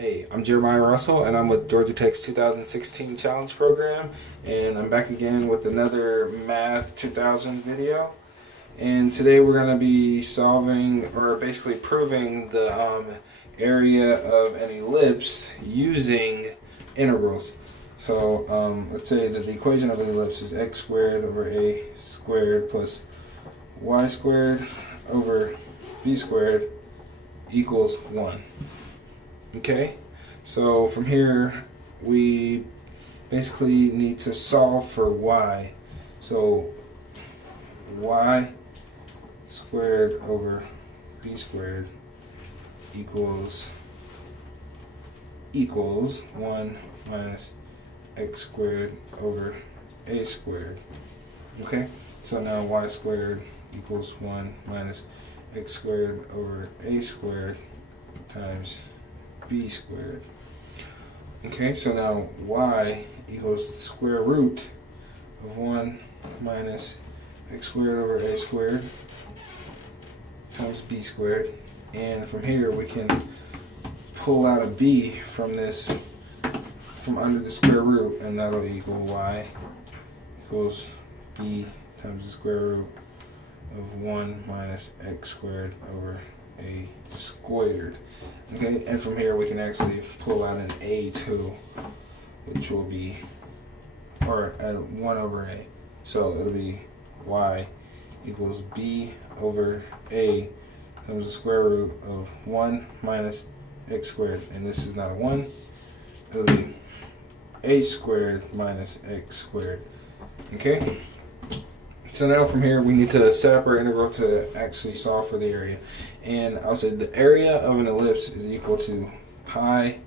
Hey, I'm Jeremiah Russell, and I'm with Georgia Tech's 2016 Challenge Program, and I'm back again with another Math 2000 video. And today we're going to be solving, or basically proving, the area of an ellipse using integrals. So let's say that the equation of the ellipse is x squared over a squared plus y squared over b squared equals 1. Okay, so from here we basically need to solve for y. So y squared over b squared equals 1 minus x squared over a squared. Okay, so now y squared equals 1 minus x squared over a squared times b squared. Okay, so now y equals the square root of 1 minus x squared over a squared times b squared. And from here we can pull out a b from under the square root, and that'll equal y equals b times the square root of 1 minus x squared over a squared. Okay, and from here we can actually pull out an a2, which will be, or 1 over a. So it'll be y equals b over a times the square root of 1 minus x squared. And this is not a 1. It'll be a squared minus x squared. Okay? So now from here we need to set up our integral to actually solve for the area. And I'll say the area of an ellipse is equal to pi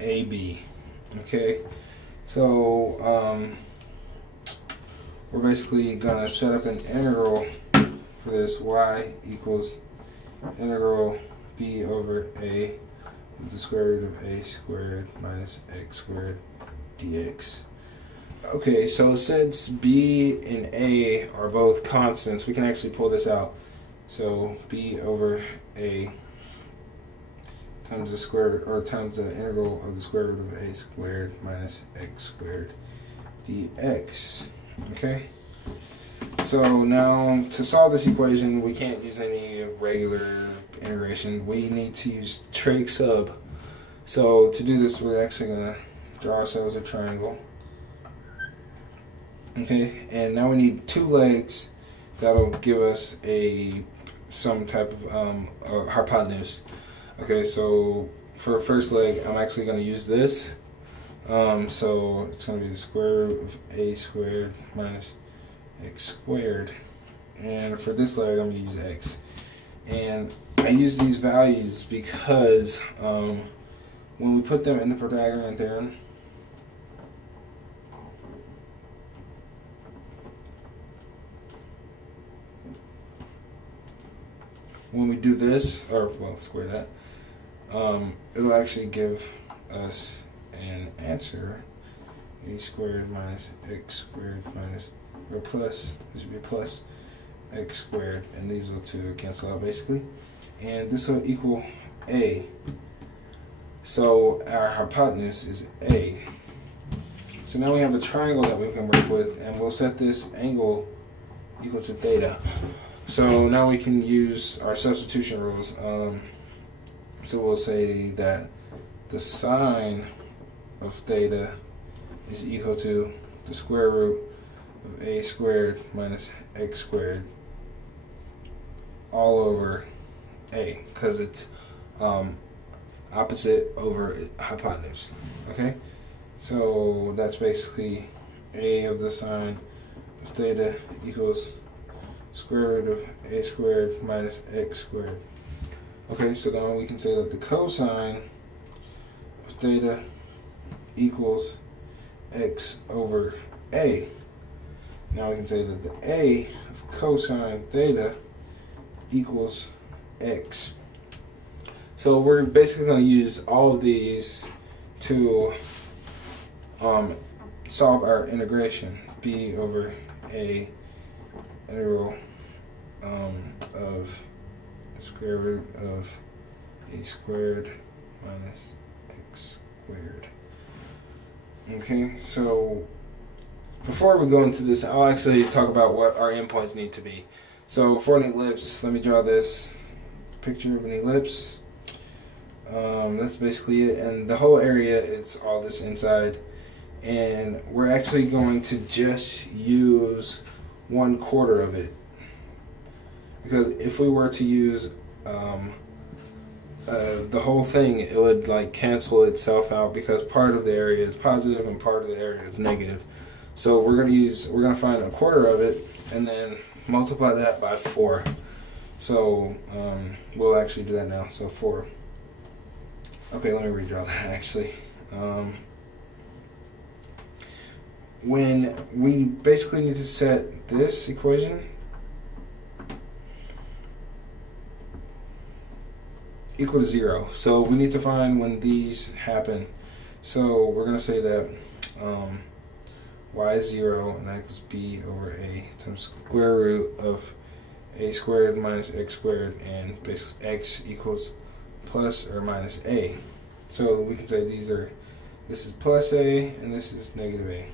AB. Okay? So we're basically going to set up an integral for this. Y equals integral b over a with the square root of a squared minus x squared dx. Okay, so since b and a are both constants, we can actually pull this out. So b over a times the square, or times the integral of the square root of a squared minus x squared dx. Okay, so now to solve this equation we can't use any regular integration. We need to use trig sub. So to do this we're actually going to draw ourselves a triangle. Okay, and now we need two legs that'll give us some type of hypotenuse. Okay, so for the first leg I'm actually going to use this. So it's going to be the square root of a squared minus x squared. And for this leg I'm going to use x. And I use these values because when we put them in the Pythagorean theorem, when we do this, or well, square that, it'll actually give us an answer: a squared minus x squared minus, or plus, this would be plus x squared, and these will two cancel out basically, and this will equal a. So our hypotenuse is a. So now we have a triangle that we can work with, and we'll set this angle equal to theta. So now we can use our substitution rules. So we'll say that the sine of theta is equal to the square root of a squared minus x squared all over a, because it's opposite over hypotenuse. Okay, so that's basically a of the sine of theta equals square root of a squared minus x squared. Okay, so now we can say that the cosine of theta equals x over a. Now we can say that the a of cosine theta equals x. So we're basically going to use all of these to solve our integration. B over a integral of the square root of a squared minus x squared. Okay, so before we go into this, I'll actually talk about what our endpoints need to be. So for an ellipse, let me draw this picture of an ellipse. That's basically it, and the whole area, it's all this inside, and we're actually going to just use 1/4 of it, because if we were to use the whole thing, it would like cancel itself out, because part of the area is positive and part of the area is negative. So we're gonna find 1/4 of it and then multiply that by 4. So we'll actually do that now. So 4. Okay, let me redraw that actually. When we basically need to set this equation equal to 0. So we need to find when these happen. So we're going to say that y is 0, and that equals b over a times square root of a squared minus x squared, and basically x equals plus or minus a. So we can say this is plus a and this is negative a.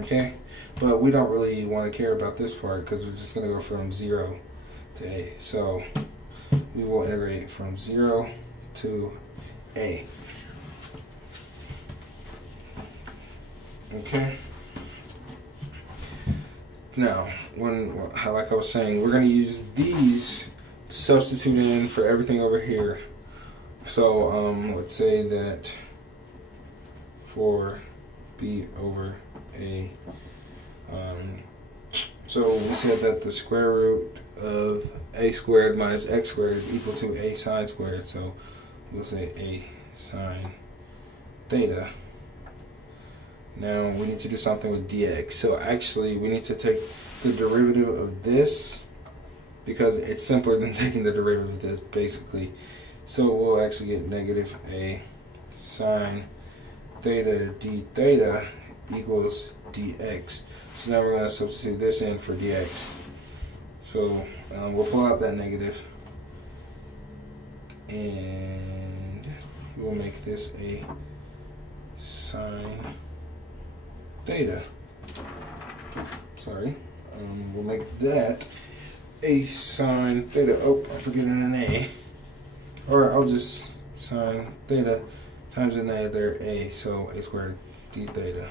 Okay, but we don't really want to care about this part because we're just going to go from 0 to a. So we will integrate from 0 to a. Okay. Now, like I was saying, we're going to use these to substitute in for everything over here. So let's say that for b over a, so we said that the square root of a squared minus x squared is equal to a sine squared. So we'll say a sine theta. Now we need to do something with dx. So actually we need to take the derivative of this, because it's simpler than taking the derivative of this basically. So we'll actually get negative a sine theta d theta equals dx. So now we're going to substitute this in for dx. So we'll pull out that negative, and we'll make this a sine theta. Sorry. We'll make that a sine theta. Oh, I'm forgetting an a. Or I'll just sine theta times another a, so a squared d theta.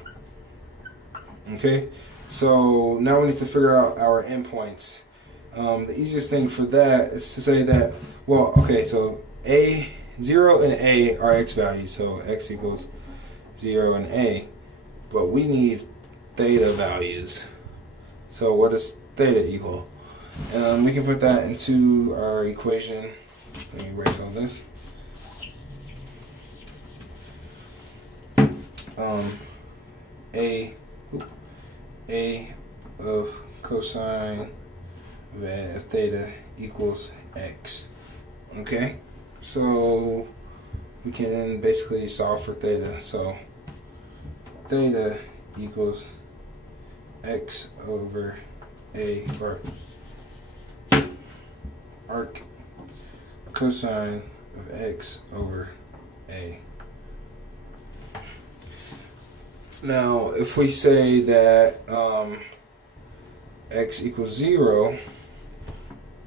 Okay, so now we need to figure out our endpoints. The easiest thing for that is to say that, well, okay, so a, 0 and a are x values, so x equals 0 and a, but we need theta values. So what does theta equal? And we can put that into our equation. Let me erase all this. A of cosine of theta equals x. Okay, so we can basically solve for theta. So theta equals x over a, or arc cosine of x over a. Now, if we say that x equals 0,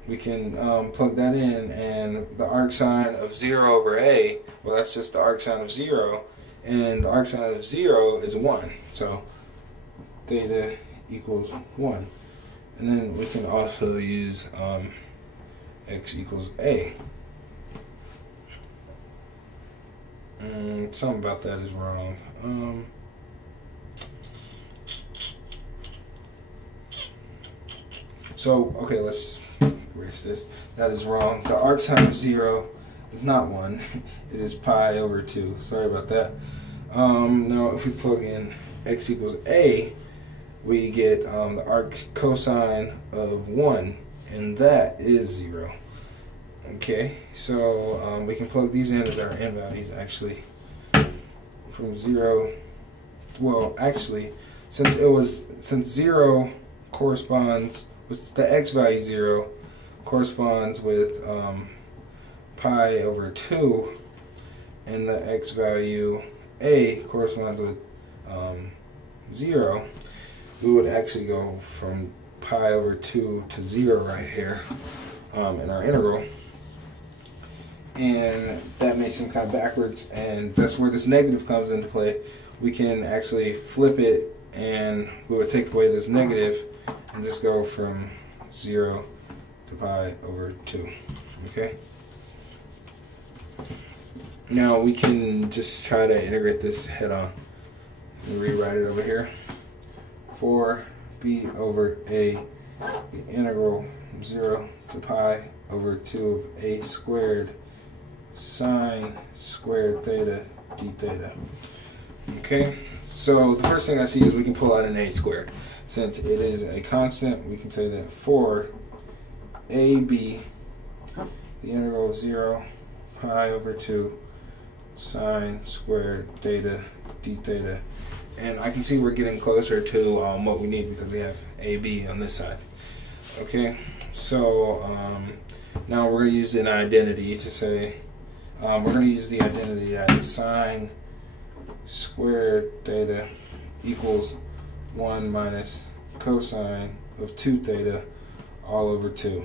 we can plug that in, and the arc sine of 0 over a, well, that's just the arc sine of 0, and the arc sine of 0 is 1. So theta equals 1. And then we can also use x equals a. Something about that is wrong. So, okay, let's erase this. That is wrong. The arc sine of 0 is not 1. It is pi over 2. Sorry about that. Now, if we plug in x equals a, we get the arc cosine of 1, and that is 0. Okay, so we can plug these in as our end values, actually. From 0, well, actually, since 0 corresponds with the x value 0 corresponds with pi over 2, and the x value a corresponds with 0, we would actually go from pi over 2 to 0 right here in our integral. And that makes them kind of backwards, and that's where this negative comes into play. We can actually flip it, and we would take away this negative and just go from 0 to pi over 2. Okay? Now we can just try to integrate this head on and rewrite it over here. 4b over a, the integral from 0 to pi over 2 of a squared sine squared theta d theta. Okay, so the first thing I see is we can pull out an a squared. Since it is a constant, we can say that 4ab, the integral of 0 pi over 2 sine squared theta d theta. And I can see we're getting closer to what we need because we have ab on this side. Okay, so now we're going to use an identity to say, we're going to use the identity that sine squared theta equals 1 minus cosine of 2 theta all over 2.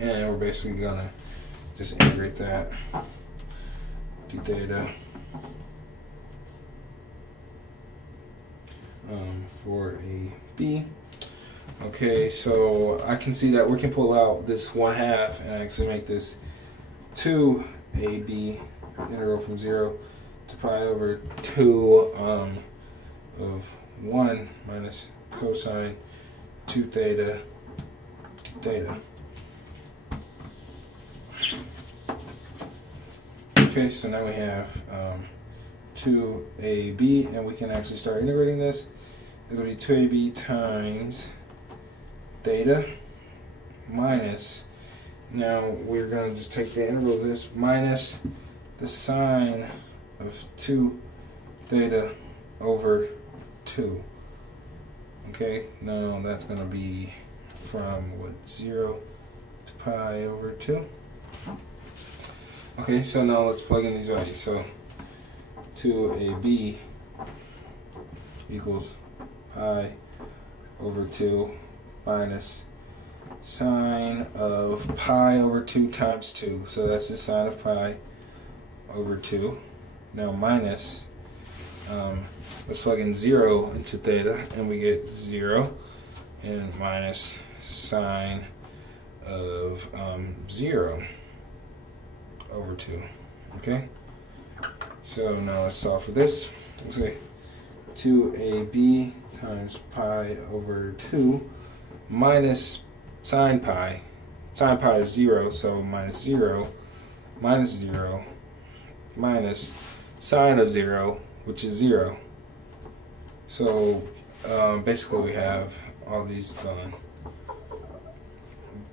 And we're basically going to just integrate that d theta for a b. Okay, so I can see that we can pull out this 1/2 and actually make this 2ab integral from 0 to pi over 2 of 1 minus cosine 2 theta d theta. Okay, so now we have 2ab, and we can actually start integrating this. It'll be 2ab times theta minus, now we're going to just take the integral of this minus the sine of 2 theta over 2. Okay, now that's going to be from what, 0 to pi over 2. Okay, so now let's plug in these values. So 2ab equals pi over 2 minus sine of pi over 2 times 2. So that's the sine of pi over 2. Now minus, let's plug in 0 into theta, and we get 0, and minus sine of 0 over 2. Okay? So now let's solve for this. We'll say 2ab times pi over 2 minus sine pi. Sine pi is 0, so minus 0 minus 0 minus sine of 0, which is 0. So basically we have all these gone.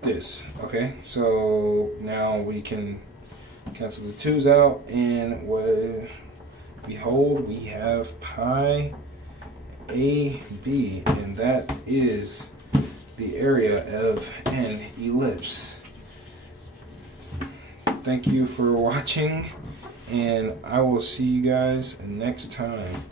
This, okay? So now we can cancel the 2's out, and behold, we have pi AB, and that is the area of an ellipse. Thank you for watching, and I will see you guys next time.